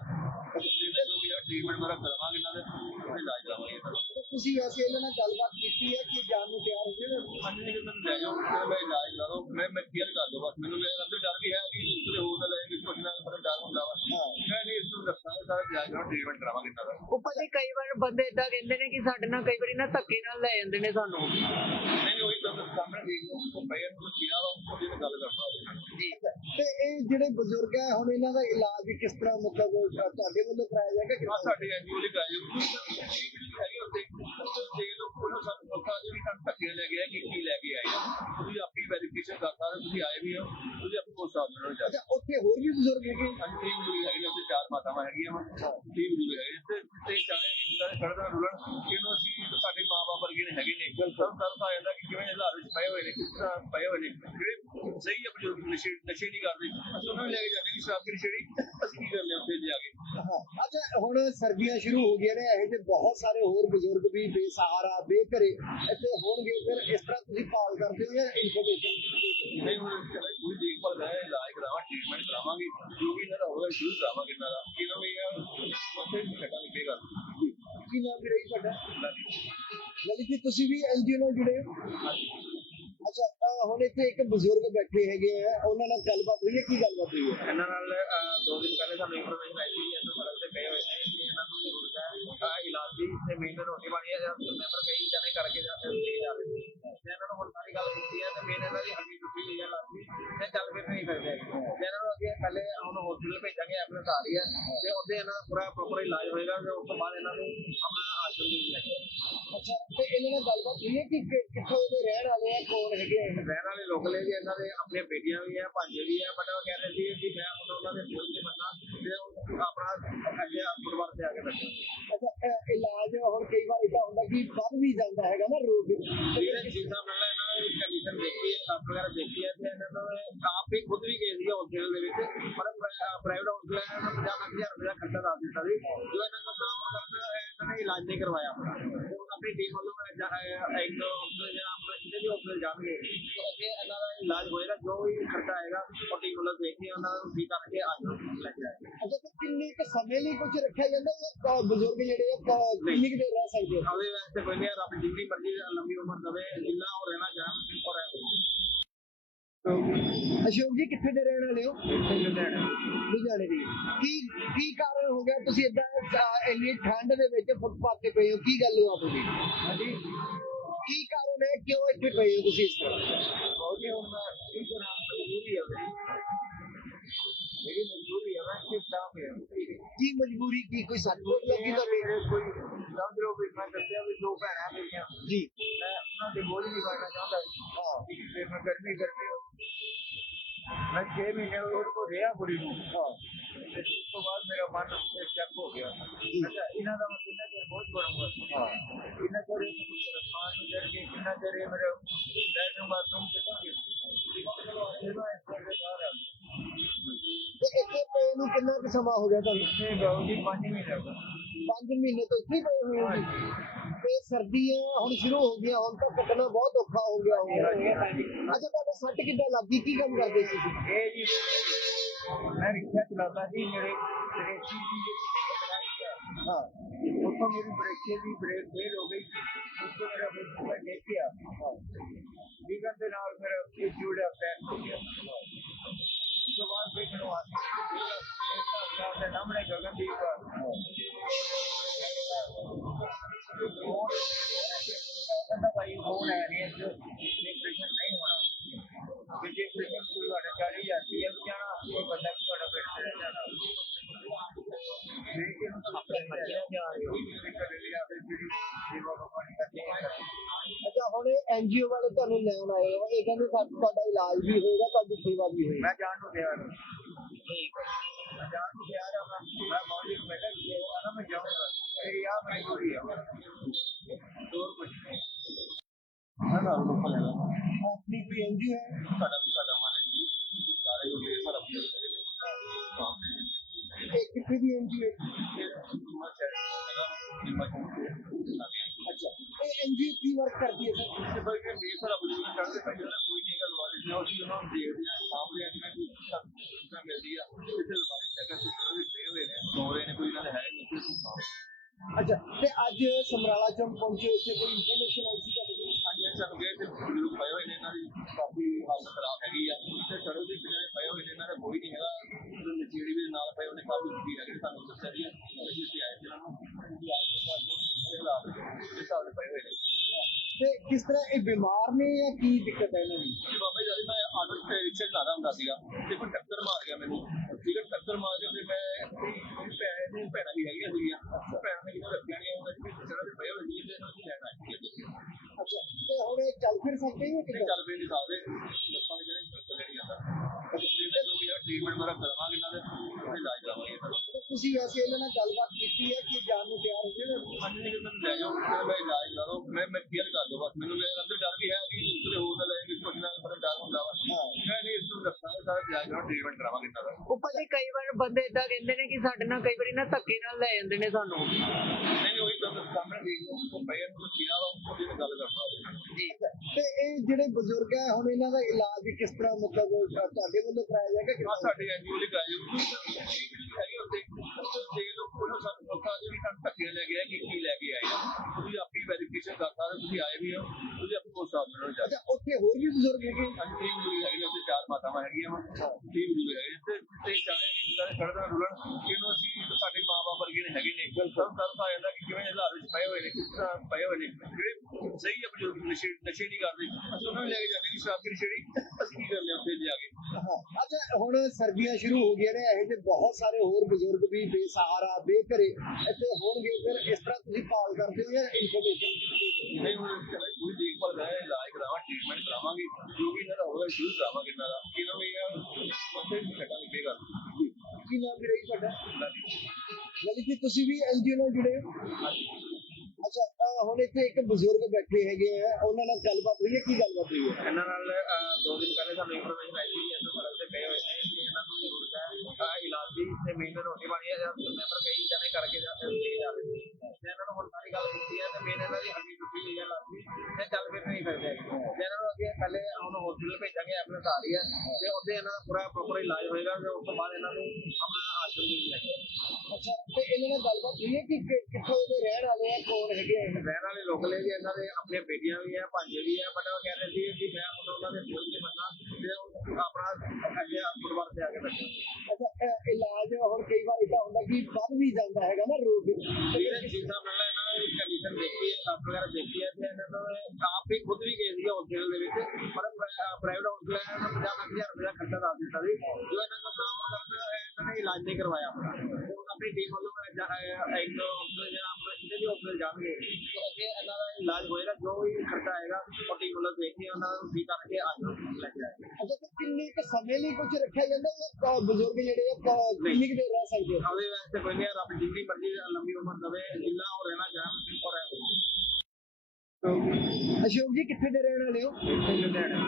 Speaker 2: ਟ੍ਰੀਟਮੈਂਟ ਵੀ ਮੇਰਾ ਕਰਾਵਾਂਗੇ ਇਹਨਾਂ ਦੇ ਉਹਦੇ ਇਲਾਜ ਕਰਾਵਾਂਗੇ ਇਹਨਾਂ ਦਾ।
Speaker 1: ਤੇ ਤੁਸੀਂ ਵੈਸੇ ਇਹਨਾਂ ਨਾਲ ਗੱਲਬਾਤ ਕੀਤੀ ਹੈ ਕਿ ਜਾਣ ਨੂੰ ਤਿਆਰ ਹੋ ਗਏ ਨੇ
Speaker 2: ਮੰਨ ਲੈ ਜਾਓ। ਤੇ ਮੈਂ ਇਲਾਜ ਦੋ ਮੈਂ ਮੈਂ ਕਲੀਅਰ ਕਰ ਬਸ ਮੈਨੂੰ ਮੇਰੇ ਅੰਦਰ ਡਰ ਵੀ ਹੈ ਕਿ ਦੂਸਰੇ ਹੋ ਨਾ ਲੈ ਕਿ ਕੁਝ ਨਾ ਮੈਨੂੰ ਡਰ ਹੁੰਦਾ ਵਾ। ਮੈਂ ਨਹੀਂ ਇਸ ਨੂੰ ਦੱਸਾਂਗਾ ਸਾਰਾ ਕਰਾ ਟ੍ਰੀਟਮੈਂਟ ਕਰਾਵਾਂਗੇ ਦਾ
Speaker 3: ਉੱਪਰ ਦੀ ਕਈ ਵਾਰ ਬੰਦੇ ਇਦਾਂ ਕਹਿੰਦੇ ਨੇ ਕਿ ਸਾਡੇ ਨਾਲ ਕਈ ਵਾਰੀ ਨਾ ਧੱਕੇ ਨਾਲ ਲੈ ਜਾਂਦੇ ਨੇ ਸਾਨੂੰ।
Speaker 2: ਨਹੀਂ ਨਹੀਂ ਉਹੀ ਤਾਂ ਸਾਹਮਣੇ ਗਈ ਉਹ ਪਏ ਨੂੰ ਵਾ ਉਹਦੀ ਗੱਲ ਕਰਨਾ
Speaker 3: ਜੀ
Speaker 1: ਤੇ ਇਹ ਜਿਹੜੇ ਬਜ਼ੁਰਗ ਹੈ ਹੁਣ ਇਹਨਾਂ ਦਾ ਇਲਾਜ ਕਿਸ ਤਰ੍ਹਾਂ ਮਤਲਬ ਤੁਹਾਡੇ ਵੱਲੋਂ ਕਰਾਇਆ ਜਾਏਗਾ ਕਿ
Speaker 2: ਸਾਡੇ ਐਨਜੀਓ ਦੀ ਕਾਇਓ ਹੈਗੀ ਉੱਤੇ ਤੇ ਲੋਕ ਉਹਨਾਂ ਸਾਨੂੰ ਲੋਕਾਂ ਦੇ ਵੀ ਸਾਨੂੰ ਧੱਕੇ ਲੈ ਆਏ ਕਿ ਕੀ ਲੈ ਕੇ ਆਏ ਆ। ਤੁਸੀਂ ਆਪਣੀ ਵੈਰੀਫਿਕੇਸ਼ਨ ਕਰ ਸਕਦੇ ਤੁਸੀਂ ਆਏ ਵੀ ਹੋ ਤੁਸੀਂ ਆਪਣੀ ਉਸ ਹਿਸਾਬ ਨਾਲ ਜਾ
Speaker 1: ਉੱਥੇ ਹੋਰ ਵੀ ਬਜ਼ੁਰਗ ਹੈਗੇ?
Speaker 2: ਟੀਮ ਜੁੜੀ ਹੈਗੀ ਉੱਥੇ ਚਾਰ ਮਾਤਾਵਾਂ ਹੈਗੀਆਂ ਵਾ ਟੀਮ ਜੁੜੀ ਹੈਗੀ ਤੇ ਤੇ ਚਾਹੇ ਇੰਦਰ ਖੜਦਾ ਰੁਲਣ ਇਹਨੂੰ ਅਸੀਂ ਸਾਡੇ ਮਾਪੇ ਵਰਗੇ ਨੇ ਹੈਗੇ ਨੇ। ਸਭ ਤਰਸ ਆ ਜਾਂਦਾ ਕਿ ਕਿਵੇਂ ਹਾਲਾਤ ਵਿੱਚ ਪਏ ਹੋਏ ਨੇ ਕਿਸ ਤਰ੍ਹਾਂ ਪਏ ਹੋਏ ਨੇ। ਜਿਹੜੇ ਸਹੀ ਆ ਬਜ਼ੁਰਗ ਨਸ਼ੇ ਨਸ਼ੇ ਨਹੀਂ। ਕਰਦੇ ਅਸੀਂ ਉਹਨਾਂ ਨੂੰ ਲੈ ਕੇ ਜਾਂਦੇ ਕਿ ਸ਼ਰਾਬ ਦੀ ਨਸ਼ੇੜੀ ਅਸੀਂ ਕੀ ਕਰਨੇ ਉੱਥੇ ਜਾ ਕੇ।
Speaker 1: ਅੱਛਾ ਹੁਣ ਸਰਦੀਆਂ ਸ਼ੁਰੂ ਹੋ ਗਈਆਂ ਨੇ ਇਹੋ ਬਹੁਤ ਸਾਰੇ ਹੋਰ ਬਜ਼ੁਰਗ ਵੀ ਬੇਸਹਾਰਾ ਬੇਘਰੇ ਇੱਥੇ ਹੋਣਗੇ ਫਿਰ ਇਸ ਤਰ੍ਹਾਂ ਤੁਸੀਂ ਕਾਲ ਕਰਦੇ ਹੋ ਜਾਂ ਇਨਫੋਰਮੇਸ਼ਨ
Speaker 2: ਨਹੀਂ ਹੁਣ ਚਲੇ ਕੋਈ ਦੇਖਭਾਲ ਹੈ ਇਲਾਜ ਕਰਾਵਾਂ ਟ੍ਰੀਟਮੈਂਟ ਕਰਾਵਾਂਗੇ। ਜੋ ਵੀ ਇਹਨਾਂ ਦਾ ਹੋਗਾ ਸ਼ੁਰੂ ਕਰਾਵਾਂਗੇ ਇਹਨਾਂ ਦਾ। ਇਹਨਾਂ ਨੂੰ ਉੱਥੇ ਛੱਡਾ ਲੱਗੇਗਾ
Speaker 1: ਕੀ ਨਾਮ ਵੀ ਰਹੀ ਤੁਹਾਡਾ? ਲਲਿਤ ਜੀ ਤੁਸੀਂ ਵੀ ਐਨਜੀਓ ਨਾਲ ਜੁੜੇ ਹੋ? ਅੱਛਾ ਅਹ ਹੁਣ ਇੱਥੇ ਇੱਕ ਬਜ਼ੁਰਗ ਬੈਠੇ ਹੈਗੇ ਆ ਉਹਨਾਂ ਨਾਲ ਗੱਲਬਾਤ ਹੋਈ ਹੈ? ਕੀ ਗੱਲਬਾਤ ਹੋਈ ਹੈ?
Speaker 2: ਇਹਨਾਂ ਨਾਲ ਅਹ, ਦੋ ਦਿਨ ਪਹਿਲੇ ਸਾਨੂੰ ਇਨਫੋਰਮੇਸ਼ਨ ਆਈ ਸੀ ਇਹਨਾਂ ਕੋਲ ਤੇ ਪਏ ਹੋਏ ਨੇ ਕਿ ਇਹਨਾਂ ਨੂੰ ਜ਼ਰੂਰਤ ਹੈ ਅਹ, ਇਲਾਜ ਦੀ ਤੇ ਮੇਨ ਰੋਟੀ ਪਾਣੀ ਹੈ ਮੈਂਬਰ ਕਈ ਜਣੇ ਕਰਕੇ ਦੀ ਤੇ ਚੱਲ ਫਿਰ ਨਹੀਂ ਸਕਦੇ ਤੇ ਇਹਨਾਂ ਨੂੰ ਅੱਗੇ ਪਹਿਲੇ ਹੁਣ ਹਸਪੀਟਲ ਭੇਜਾਂਗੇ ਐਂਬੂਲੈਂਸ ਆ ਰਹੀ ਹੈ ਤੇ ਉਹਦੇ ਇਹਨਾਂ ਦਾ ਪੂਰਾ ਪ੍ਰੋਪਰ ਇਲਾਜ ਹੋਏਗਾ ਤੇ ਉਸ ਤੋਂ ਬਾਅਦ ਇਹਨਾਂ ਨੂੰ ਆਪਣਾ ਆਸ਼ਰਮ ਦੇ ਲੈ
Speaker 1: ਅੱਛਾ ਤੇ ਇਹਨਾਂ ਨਾਲ ਗੱਲਬਾਤ ਹੋਈ ਹੈ ਕਿ ਕਿ- ਕਿੱਥੋਂ ਦੇ ਰਹਿਣ ਵਾਲੇ ਆ ਕੌਣ ਹੈਗੇ ਆ?
Speaker 2: ਰਹਿਣ ਵਾਲੇ ਲੋਕਲ ਹੈ ਜੀ ਇਹਨਾਂ ਦੇ ਆਪਣੀਆਂ ਬੇਟੀਆਂ ਵੀ ਹੈ ਭਾਂਜੇ ਵੀ ਹੈ ਬਟ ਉਹ ਕਹਿੰਦੇ ਸੀ ਕਿ ਮੈਂ ਹੁਣ ਉਹਨਾਂ ਦੇ ਫੋਨ ਤੇ ਬੰਨਾ ਤੇ ਉਹ ਆਪਣਾ ਅੱਗੇ ਪਰਿਵਾਰ ਤੇ ਆ ਕੇ ਬੈਠਾ
Speaker 1: ਅੱਛਾ ਇਹ ਇਲਾਜ ਹੁਣ ਕਈ ਵਾਰ ਇਦਾਂ ਹੁੰਦਾ ਕਿ ਵੱਧ ਵੀ ਜਾਂਦਾ ਹੈਗਾ ਨਾ ਰੋਗ।
Speaker 2: ਜਿਹੜੇ ਜਿੱਦਾਂ ਪਹਿਲਾਂ ਇਹਨਾਂ ਨੇ ਕੰਡੀਸ਼ਨ ਦੇਖੀ ਹੈ ਸਭ ਵਗੈਰਾ ਦੇਖੀ ਹੈ ਤੇ ਇਹਨਾਂ ਨੂੰ ਆਪ ਵੀ ਖੁਦ ਵੀ ਗਏ ਸੀ ਹਸਪੀਟਲ ਦੇ ਵਿੱਚ ਪਰ ਪ੍ਰਾਈਵੇਟ ਹਸਪੀਟਲ ਇਹਨਾਂ ਨੂੰ 50000 ਰੁਪਏ ਦਾ ਖਰਚਾ ਦੱਸ ਦਿੱਤਾ ਸੀ ਜੋ ਇਹਨਾਂ ਨੂੰ ਕੰਮ ਕਰਨਾ ਇਹਨਾਂ ਨੇ ਇਲਾਜ ਨਹੀਂ ਕਰਵਾਇਆ ਆਪਣਾ ਹੁਣ ਆਪਣੀ ਟੀਮ ਵੱਲੋਂ ਮੈਂ ਇੱਕ ਹਸਪੀਟਲ ਜਿਹੜਾ ਆਪਣਾ ਜਿਹਦੇ ਵੀ ਹਸਪੀਟਲ ਜਾਣਗੇ ਤੇ ਅੱਗੇ ਇਹਨਾਂ ਦਾ ਇਲਾਜ ਹੋਏਗਾ ਜੋ ਵੀ ਖਰਚਾ ਆਏਗਾ ਉਹ ਟੀਮ ਵੱਲੋਂ ਦੇਖ ਕੇ ਉਹਨਾਂ ਨੂੰ ਠੀਕ ਕਰਕੇ ਆ ਲੈ ਜਾਏਗਾ
Speaker 1: ਅੱਛਾ ਤੇ ਸਮੇਂ ਲਈ ਕੁਝ ਰੱਖਿਆ ਜਾਂਦਾ ਹੈ ਕ- ਬਜ਼ੁਰਗ ਜਿਹੜੇ ਆ ਕ- ਕਿੰਨੀ ਕੁ ਦੇਰ ਰਹਿ ਸਕਦੇ ਆ।
Speaker 2: ਉਹਦੇ ਵਾਸਤੇ ਕੋਈ ਨਹੀਂ ਰੱਬ ਜਿੰਨੀ ਮਰਜ਼ੀ ਲੰਬੀ ਉਮਰ ਦੇਵੇ ਜਿੰਨਾ ਉਹ ਰਹਿਣਾ ਉਹ ਰਹਿ
Speaker 1: ਅਸ਼ੋਕ ਜੀ ਕਿੱਥੇ ਦੇ ਰਹਿਣ ਵਾਲੇ ਹੋ?
Speaker 2: ਲੁਧਿਆਣਾ
Speaker 1: ਦੀ। ਕੀ ਕੀ ਕਾਰਨ ਹੋ ਗਿਆ? ਤੁਸੀਂ ਇਦਾਂ ਇੰਨੀ ਠੰਡ ਦੇ ਵਿੱਚ ਫੁੱਟਪਾਥ ਤੇ ਪਏ ਹੋ ਕੀ ਗੱਲ ਹੋ ਆਪਣੀ?
Speaker 2: ਹਾਂਜੀ।
Speaker 1: ਕੀ ਕਾਰਨ ਹੈ? ਕਿਉਂ ਇੱਥੇ ਪਏ ਹੋ ਤੁਸੀਂ ਇਸ ਤਰ੍ਹਾਂ?
Speaker 2: ਬਹੁਤ ਹੀ ਹੁਣ ਕੀ ਮਜਬੂਰੀ
Speaker 1: ਕੀ ਕੋਈ ਸੱਟ ਲੱਗੀ ਤੁਹਾਡੇ
Speaker 2: ਮੇਰੇ ਕੋਈ ਸਮਝ ਲਓ ਵੀ ਮੈਂ ਦੱਸਿਆ ਵੀ ਦੋ ਭੈਣਾਂ ਮੇਰੀਆਂ
Speaker 1: ਜੀ
Speaker 2: ਮੈਂ ਉਹਨਾਂ ਦੇ ਬੋਝ ਨਹੀਂ ਬਣਨਾ ਚਾਹੁੰਦਾ
Speaker 1: ਹਾਂ
Speaker 2: ਤੇ ਮੈਂ ਗਰਮੀ ਕਰਕੇ ਮੈਂ 6 ਮਹੀਨੇ ਉਹਦੇ ਕੋਲ ਰਿਹਾ ਕੁੜੀ ਨੂੰ
Speaker 1: ਹਾਂ
Speaker 2: ਤੇ ਉਸ ਤੋਂ ਬਾਅਦ ਮੇਰਾ ਮਨ ਚੱਕ ਹੋ ਗਿਆ ਮੈਂ ਕਿਹਾ ਇਹਨਾਂ ਦਾ ਮੈਂ ਕਿੰਨਾ ਚਿਰ ਬਹੁਤ ਬਣੂਗਾ
Speaker 1: ਹਾਂ
Speaker 2: ਕਿੰਨਾ ਚਿਰ ਸਮਾਨ ਨੂੰ ਕੇ ਕਿੰਨਾ
Speaker 1: ਕੁ ਸਮਾਂ ਹੋ ਗਿਆ ਤੁਹਾਨੂੰ?
Speaker 2: ਇਹ ਗਾਉਂ ਦੀ ਪਾਣੀ ਨਹੀਂ ਲੱਗਦਾ
Speaker 1: 5 ਮਹੀਨੇ ਤੋਂ ਇੱਥੇ ਹੀ ਪਏ ਹੋਏ ਹੋ ਜੀ। ਤੇ ਸਰਦੀਆਂ ਹੁਣ ਸ਼ੁਰੂ ਹੋ ਗਈਆਂ ਹੁਣ ਤਾਂ ਕੱਟਣਾ ਬਹੁਤ ਔਖਾ ਹੋ ਗਿਆ ਹੋਊਗਾ ਅੱਛਾ ਤੁਹਾਡਾ ਸੱਟ ਕਿੱਦਾਂ ਲੱਗੀ? ਕੀ ਕੰਮ ਕਰਦੇ ਸੀ ਤੁਸੀਂ?
Speaker 2: ਇਹ ਜੀ ਮੈਂ ਰਿਕਸ਼ਾ ਚਲਾਉਂਦਾ ਸੀ ਮੇਰੇ ਬ੍ਰੇਕੀ ਦੀ
Speaker 1: ਹਾਂ।
Speaker 2: ਉੱਥੋਂ ਮੇਰੀ ਬ੍ਰੇਕੀ ਦੀ ਬ੍ਰੇਕ ਫੇਲ ਹੋ ਗਈ ਤੋਂ ਮੇਰਾ ਬਿਲਕੁਲ ਮੈਂ ਦੇਖ ਗਿਆ ਵੀਗਨ ਦੇ ਨਾਲ ਮੇਰਾ ਜੁੜਿਆ ਪੈਰ ਹੋ ਗਿਆ। ਆ ਗਿਆ ਦੇ ਨਾਮਣੇ ਗਗਨਦੀਪ ਕਹਿੰਦਾ ਭਾਈ ਫੋਨ ਹੈ ਨਹੀਂ ਇਸ ਡਿਪਰੈਸ਼ਨ ਨਹੀਂ ਹੋਣਾ। ਜੇ ਪ੍ਰਸ਼ਨ ਕੋਈ ਤੁਹਾਡਾ ਚਾਲੀ ਜਾਂਦੀ ਹੈ ਤਾਂ ਕੋਈ ਬੰਦਾ ਵੀ ਤੁਹਾਡਾ ਪਿੰਡ ਰਹਿ ਜਾਣਾ ਲੇਕਿਨ ਆਪਣੇ ਬੱਚਿਆਂ ਆ ਰਹੀ ਹੈ। ਆਪੇ ਜਿਹੜੀ ਸੇਵਾ ਭਗਵਾਨ ਕਰਦੀ ਹੈ
Speaker 1: ਅੱਛਾ ਹੁਣ ਐਨਜੀਓ ਵਾਲੇ ਤੁਹਾਨੂੰ ਲੈਣ ਆਏ ਆ ਇਹ ਕਹਿੰਦੇ ਸਾ- ਤੁਹਾਡਾ ਇਲਾਜ ਵੀ ਹੋਏਗਾ ਤੁਹਾਡੀ ਸੇਵਾ ਵੀ ਹੋਏਗੀ
Speaker 2: ਮੈਂ ਜਾਣ ਨੂੰ ਤਿਆਰ ਹਾਂ ਮੈਂ ਜਾਣ ਨੂੰ ਤਿਆਰ ਹਾਂ ਮੈਂ- ਮੈਂ ਮੌਲੀ ਮੈਂ ਕਿਹਾ ਜੇ ਉਹ ਆਣਾ ਮੈਂ ਜਾਊਂਗਾ ਮੇਰੀ ਆ ਮਜਬੂਰੀ ਹੈ ਹੋਰ ਕੁਝ ਨਹੀਂ ਮੈਂ ਨਾ ਲੋਕ ਲੈਣਾ
Speaker 1: ਆਪਣੀ ਕੋਈ ਐਨਜੀਓ ਹੈ
Speaker 2: ਸਾਡਾ ਸਾਡਾ ਮਨ ਹੈ ਜੀ ਸਾਰੇ ਲੋਕ ਇਹ ਸਾਰਾ ਪੁੱਛ ਰਹੇ ਨੇ
Speaker 1: ਇਹ ਕਿੱਥੇ ਦੀ ਐਨਜੀਓ ਹੈ
Speaker 2: ਹਿੰਮਤ ਹੈ ਹਿੰਮਤ
Speaker 1: ਅੱਛਾ ਇਹ ਐਨਜੀਓ ਕੀ ਵਰਕ ਕਰਦੀ ਹੈ ਸਰ
Speaker 2: ਤੇ ਬਈ ਮੇਰੇ ਸਾਰਾ ਬੁਝੂ ਕਰਦੇ ਪਏ ਜਿਹੜਾ ਕੋਈ ਨਹੀਂ ਗੱਲ ਵਾਲੀ ਨਾ ਅਸੀਂ ਉਹਨਾਂ ਨੂੰ ਦੇਖਦੇ ਆ ਸਾਹਮਣੇ ਆ ਜਿਵੇਂ ਕੋਈ ਤਾਂ ਮਿਲਦੀ ਆ ਇੱਥੇ ਲਵਾਰੀ ਤੱਕ ਅਸੀਂ ਵੀ ਪਏ ਹੋਏ ਨੇ ਸੋ ਰਹੇ ਨੇ ਕੋਈ ਇਹਨਾਂ ਦੇ
Speaker 1: ਇੱਥੇ ਸੀ
Speaker 2: ਸਾਨੂੰ ਗਏ ਤੇ ਬਜ਼ੁਰਗ ਪਏ ਹੋਏ ਨੇ ਇਹਨਾਂ ਦੀ ਕਾਫੀ ਹਾਲਤ ਖਰਾਬ ਹੈਗੀ ਆ। ਤੇ ਸੜਕ ਦੇ ਕਿਨਾਰੇ ਪਏ ਹੋਏ ਨੇ ਇਹਨਾਂ ਦਾ ਕੋਈ ਨਹੀਂ ਹੈਗਾ। ਤੇ ਨਚੇੜੀ ਵੀ ਨਾਲ ਪਏ ਉਹਨੇ ਕਾਫੀ ਦੁਖੀ ਹੈਗੇ ਸਾਨੂੰ ਦੱਸਿਆ ਜੀ ਅਸੀਂ ਅਸੀਂ ਆਏ ਤੇ ਇਹਨਾਂ ਨੂੰ ਵੀ ਆਏ ਇਹ ਹਾਲਾਤ ਇਸ ਦੇ ਪਏ ਹੋਏ ਨੇ।
Speaker 1: ਤੇ ਕਿਸ ਤਰ੍ਹਾਂ ਇਹ ਬਿਮਾਰ ਨੇ ਜਾਂ ਕੀ ਦਿੱਕਤ ਹੈ ਇਹਨਾਂ ਨੂੰ
Speaker 2: ਜੀ ਬਾਬਾ ਜੀ ਮੈਂ ਆਟੋ ਤੇ ਰਿਕਸ਼ਾ ਚਲਾਉਂਦਾ ਹੁੰਦਾ ਸੀਗਾ ਤੇ ਕੋਈ ਟੱਕਰ ਮਾਰ ਗਿਆ ਮੈਨੂੰ ਠੀਕ ਹੈ ਟੱਕਰ ਮਾਰ ਕੇ ਫਿਰ ਮੈਂ ਮੇਰੀ ਭੈਣ ਨੂੰ ਭੈਣਾਂ ਵੀ ਹੈਗੀਆਂ ਸੀਗੀਆਂ ਭੈਣਾਂ ਨੇ ਕਿਹਾ ਰੱਖਿਆ ਨਹੀਂ ਉਹਨਾਂ ਦੇ ਜਿਹੜਾ ਦੇ ਪਏ ਹੋਏ ਸੀ ਤੇ ਅਸੀਂ ਲੈਣ ਆਏ ਸੀ
Speaker 1: ਅੱਛਾ ਤੇ ਹੁਣ ਇਹ ਚੱਲ ਫਿਰ ਸਕਦੇ ਹੋ
Speaker 2: ਤੇ
Speaker 1: ਕਿੱਦਾਂ
Speaker 2: ਚੱਲ ਪਏ ਨਹੀਂ ਸਕਦੇ ਲੋਕਾਂ ਦੇ ਜਿਹੜੇ ਟੱਕਰ ਨਹੀਂ ਜਾਂਦਾ ਟ੍ਰੀਟਮੈਂਟ ਜੋ ਵੀ ਹੈ ਟ੍ਰੀਟਮੈਂਟ ਮੇਰਾ ਕਰਵਾਵਾਂਗੇ ਇਹਨਾਂ ਦੇ ਤੇ ਇਲਾਜ ਕਰਾਵਾਂਗੇ ਇਹਨਾਂ ਦਾ
Speaker 1: ਤੇ ਤੁਸੀਂ ਵੈਸੇ ਇਹਨਾਂ ਨਾਲ ਗੱਲਬਾਤ ਕੀਤੀ ਹੈ ਕਿ ਜਾਣ ਨੂੰ ਤਿਆਰ ਹੋ ਨੇ?
Speaker 2: ਅੱਜ ਨਹੀਂ ਮੈਨੂੰ ਲੈ ਜਾਓ ਮੈਂ ਇਲਾਜ ਕਰਾ ਦੋ ਮੈਂ ਮੈਂ ਕਲੀਅਰ ਕਰ ਦੋ ਬਸ ਮੈਨੂੰ ਮੇਰੇ ਅੰਦਰ ਡਰ ਵੀ ਹੈ ਕਿ ਕਿਸੇ ਹੋਰ ਨਾ ਲੈ ਕੇ ਕੁਝ ਨਾ ਮੈਨੂੰ ਡਰ ਹੁੰਦਾ ਵਾ।
Speaker 1: ਹਾਂ।
Speaker 2: ਮੈਂ ਨਹੀਂ ਇਸ ਨੂੰ ਦੱਸਾਂਗਾ ਸਾਰਾ ਇਲਾਜ ਕਰਾ ਟ੍ਰੀਟਮੈਂਟ ਕਰਾਵਾਂਗੇ ਦਾ।
Speaker 3: ਉੱਪਰ ਜੀ ਕਈ ਵਾਰ ਬੰਦੇ ਇਦਾਂ ਕਹਿੰਦੇ ਨੇ ਕਿ ਸਾਡੇ ਨਾਲ ਕਈ ਵਾਰੀ ਨਾ ਧੱਕੇ ਨਾਲ ਲੈ ਜਾਂਦੇ ਨੇ ਸਾਨੂੰ।
Speaker 2: ਨਹੀਂ ਉਹੀ ਤਾਂ ਸਾਹਮਣੇ ਦੇਖ ਲਓ ਉਹ ਪਈਆ ਨੂੰ ਵਾ ਉਹਦੀ ਨਾਲ ਗੱਲ ਕਰਦਾ
Speaker 3: ਜੀ।
Speaker 1: ਤੇ ਇਹ ਜਿਹੜੇ ਬਜ਼ੁਰਗ ਹੈ ਹੁਣ ਇਹਨਾਂ ਦਾ ਇਲਾਜ ਕਿਸ ਤਰ੍ਹਾਂ ਮਤਲਬ ਤੁਹਾਡੇ ਵੱਲੋਂ ਕਰਾਇਆ ਜਾਏਗਾ ਕਿ
Speaker 2: ਸਾਡੇ ਐਨਜੀਓ ਉੱਥੇ ਤੇ ਲੋਕ ਉਹਨਾਂ ਸਾਨੂੰ ਲੋਕਾਂ ਦੇ ਵੀ ਸਾਨੂੰ ਧੱਕੇ ਲੈ ਗਿਆ ਕਿ ਕੀ ਲੈ ਕੇ ਆਏ ਆ? ਤੁਸੀਂ ਆਪਣੀ ਵੈਰੀਫਿਕੇਸ਼ਨ ਕਰ ਸਕਦੇ ਹੋ, ਤੁਸੀਂ ਆਏ ਵੀ ਹੋ ਤੁਸੀਂ ਆਪਣੀ ਪੋਸਟ ਆਫਿਸ ਨੂੰ ਜਾ
Speaker 1: ਅੱਛਾ ਉੱਥੇ ਹੋਰ ਵੀ ਬਜ਼ੁਰਗ ਹੈਗੇ
Speaker 2: ਅਸੀਂ ਬਜ਼ੁਰਗ ਹੈਗੇ ਉੱਥੇ ਚਾਰ ਮਾਤਾਵਾਂ ਹੈਗੀਆਂ ਵਾ ਟੀਮ ਬਜ਼ੁਰਗ ਹੈਗੇ ਤੇ ਤੇ ਚਾਹੇ ਸਾਰੇ ਰੁਲਣ ਇਹਨੂੰ ਅਸੀਂ ਸਾਡੇ ਮਾਪੇ ਵਰਗੇ ਨੇ ਹੈਗੇ ਨੇ? ਸਭ ਤਰਸ ਆ ਜਾਂਦਾ ਕਿ ਕਿਵੇਂ ਹਾਲਾਤ ਵਿੱਚ ਪਏ ਹੋਏ ਨੇ ਕਿਸ ਤਰ੍ਹਾਂ ਪਏ ਹੋਏ ਨੇ? ਜਿਹੜੇ ਸਹੀ ਆ ਬਜ਼ੁਰਗ ਨਸ਼ੇ ਨਸ਼ੇ ਨਹੀਂ ਕਰਦੇ? ਅਸੀਂ ਉਹਨਾਂ ਨੂੰ ਲੈ ਕੇ ਜਾਂਦੇ ਕਿ ਸ਼ਰਾਬ ਦੀ ਨਸ਼ੇੜੀ ਅਸੀਂ ਕੀ ਕਰਨੇ ਉੱਥੇ ਜਾ ਕੇ?
Speaker 1: ਹਾਂ। ਅੱਛਾ ਹੁਣ ਸਰਦੀਆਂ ਸ਼ੁਰੂ ਹੋ ਗਈਆਂ ਨੇ ਇਹੋ ਜਿਹੇ ਬਹੁਤ ਸਾਰੇ ਹੋਰ ਬਜ਼ੁਰਗ ਵੀ ਬੇਸਹਾਰਾ ਬੇਘਰੇ ਇੱਥੇ ਹੋਣਗੇ। ਫਿਰ ਇਸ ਤਰ੍ਹਾਂ ਤੁਸੀਂ ਕਾਲ ਕਰਦੇ ਹੋ ਜਾਂ ਇਨਫੋਰਮੇਸ਼ਨ
Speaker 2: ਨਹੀਂ ਹੁਣ ਪੂਰੀ ਦੇਖਭਾਲ ਕਰਾਂਗੇ ਇਲਾਜ ਕਰਾਵਾਂ ਟ੍ਰੀਟਮੈਂਟ ਕਰਾਵਾਂਗੇ। ਜੋ ਵੀ ਇਹਨਾਂ ਦਾ ਹੋਗਾ ਸ਼ੁਰੂ ਕਰਾਵਾਂਗੇ ਇਹਨਾਂ ਦਾ।
Speaker 1: ਤੁਸੀਂ ਵੀ ਐਨਜੀਓ ਨਾਲ ਜੁੜੇ ਹੋ? ਅੱਛਾ ਅਹ ਹੁਣ ਇੱਥੇ ਇੱਕ ਬਜ਼ੁਰਗ ਬੈਠੇ ਹੈਗੇ ਆ ਉਹਨਾਂ ਨਾਲ ਗੱਲਬਾਤ ਹੋਈ ਹੈ? ਕੀ ਗੱਲਬਾਤ ਹੋਈ ਹੈ?
Speaker 2: ਇਹਨਾਂ ਨਾਲ ਅਹ, ਦੋ ਦਿਨ ਪਹਿਲੇ ਸਾਨੂੰ ਇਨਫੋਰਮੇਸ਼ਨ ਆਈ ਸੀ ਕਿ ਇਹਨਾਂ ਸੜਕ ਤੇ ਪਏ ਹੋਏ ਨੇ ਕਿ ਇਹਨਾਂ ਨੂੰ ਜ਼ਰੂਰਤ ਹੈ। ਅਹ, ਇਲਾਜ ਦੀ ਤੇ ਮੇਨ ਰੋਟੀ ਪਾਣੀ ਹੈ ਮੈਂਬਰ ਕਈ ਜਣੇ ਕਰਕੇ ਜਾਂਦੇ ਨੇ ਲੈ ਜਾਂਦੇ ਨੇ ਤੇ ਇਹਨਾਂ ਨੂੰ ਹੁਣ ਸਾਰੀ ਗੱਲ ਕੀਤੀ ਹੈ ਤੇ ਮੇਨ ਇਹਨਾਂ ਦੀ ਹੱਡੀ ਟੁੱਟੀ ਹੋਈ ਹੈ ਲੱਤ ਦੀ ਤੇ ਚੱਲ ਫਿਰ ਨਹੀਂ ਸਕਦੇ। ਤੇ ਇਹਨਾਂ ਨੂੰ ਅੱਗੇ ਪਹਿਲੇ ਹੁਣ ਹਸਪੀਟਲ ਭੇਜਾਂਗੇ ਆਪਣੇ ਘਰ ਹੀ ਹੈ ਤੇ ਉੱਥੇ ਇਹਨਾਂ ਦਾ ਪੂਰਾ ਪ੍ਰੋਪਰ ਇਲਾਜ ਹੋਏਗਾ ਤੇ ਉਸ ਤੋਂ ਬਾਅਦ ਇਹਨਾਂ ਨੂੰ ਆਪਣਾ
Speaker 1: ਅੱਛਾ ਤੇ ਇਹਨਾਂ ਨਾਲ ਗੱਲਬਾਤ ਹੋਈ ਹੈ ਕਿ ਕਿ- ਕਿੱਥੋਂ ਦੇ ਰਹਿਣ ਵਾਲੇ ਆ ਕੌਣ ਹੈਗੇ ਆ? ਇਹ?
Speaker 2: ਰਹਿਣ ਵਾਲੇ ਲੋਕਲ ਹੈ ਜੀ ਇਹਨਾਂ ਦੇ ਆਪਣੀਆਂ ਬੇਟੀਆਂ ਵੀ ਹੈ ਭਾਂਜੇ ਵੀ ਹੈ ਬਟ ਉਹ ਕਹਿ ਰਹੇ ਸੀ ਕਿ ਮੈਂ ਹੁਣ ਉਹਨਾਂ ਦੇ ਫੋਨ ਨਹੀਂ ਮੰਨਣਾ ਤੇ ਉਹ ਆਪਣਾ ਅੱਗੇ ਗੁਰਵਾਰ ਤੇ ਆ ਕੇ ਬੈਠੇ
Speaker 1: ਅੱਛਾ ਇਹ ਇਲਾਜ ਹੁਣ ਕਈ ਵਾਰ ਇਦਾਂ ਹੁੰਦਾ ਕਿ ਵੱਧ ਵੀ ਜਾਂਦਾ ਹੈਗਾ ਨਾ ਰੋਗ।
Speaker 2: ਜਿਹੜੇ ਜਿੰਨਾ ਪਹਿਲਾਂ ਇਹਨਾਂ ਨੇ ਕੰਡੀਸ਼ਨ ਦੇਖੀ ਹੈ ਡਾਕਟਰ ਵਗੈਰਾ ਦੇਖੀ ਹੈ ਤੇ ਇਹਨਾਂ ਨੂੰ ਆਪ ਵੀ ਖੁਦ ਵੀ ਗਏ ਸੀ ਹਸਪੀਟਲ ਦੇ ਵਿੱਚ ਪਰ ਪ੍ਰਾਈਵੇਟ ਹਸਪੀਟਲ ਇਹਨਾਂ ਨੂੰ 50 ਲੱਖ ਰੁਪਇਆ ਖਰਚਾ ਦੱਸ ਦਿੱਤਾ ਸੀ। ਜੋ ਇਹਨਾਂ ਨੂੰ ਇਹਨਾਂ ਨੇ ਇਲਾਜ ਨਹੀਂ ਕਰਵਾਇਆ। ਆਪਣਾ ਹੁਣ ਆਪਣੀ ਟੀਮ ਵੱਲੋਂ ਮੈਂ ਜਾ- ਅਹ ਇੱਕ ਹਸਪੀਟਲ ਜਿਹੜਾ ਆਪਣਾ ਜਿਹਦੇ ਵੀ ਹਸਪੀਟਲ ਜਾਣਗੇ। ਤੇ ਅੱਗੇ ਇਹਨਾਂ ਦਾ ਇਲਾਜ ਹੋਏਗਾ ਜੋ ਵੀ ਖਰਚਾ ਆਏਗਾ ਉਹ ਟੀਮ ਵੱਲੋਂ ਦੇਖ ਕੇ ਉਹਨਾਂ ਨੂੰ ਠੀਕ ਕਰਕੇ ਆ ਲੈ ਕੇ ਆਏਗਾ।
Speaker 1: ਅੱਛਾ ਤੇ ਕਿੰਨੇ ਕੁ ਸਮੇਂ ਲਈ ਕੁਝ ਰੱਖਿਆ ਜਾਂਦਾ ਜਾਂ ਕ- ਬਜ਼ੁਰਗ ਜਿਹੜੇ ਆ ਕ- ਕਿੰਨੀ ਕੁ ਦੇਰ ਰਹਿ ਸਕਦੇ ਆ?
Speaker 2: ਉਹਦੇ ਵਾਸਤੇ ਕੋਈ ਨਹੀਂ ਰੱਬ ਜਿੰਨੀ ਮਰਜ਼ੀ ਲੰਬੀ ਉਮਰ ਦੇਵੇ ਜਿੰਨਾ ਉਹ ਰਹਿਣਾ ਚਾਹਣ ਉਹ ਰਹਿ
Speaker 1: ਅਸ਼ੋਕ ਜੀ, ਕਿੱਥੇ ਦੇ ਰਹਿਣ ਵਾਲੇ ਹੋ?
Speaker 2: ਲੁਧਿਆਣਾ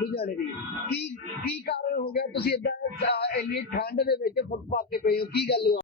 Speaker 1: ਲੁਧਿਆਣੇ ਦੀ। ਕੀ ਕੀ ਕਾਰਨ ਹੋ ਗਿਆ? ਤੁਸੀਂ ਇਦਾਂ ਇੰਨੀ ਠੰਡ ਦੇ ਵਿੱਚ ਫੁੱਟਪਾਥ ਤੇ ਪਏ ਹੋ। ਕੀ ਗੱਲ ਹੋ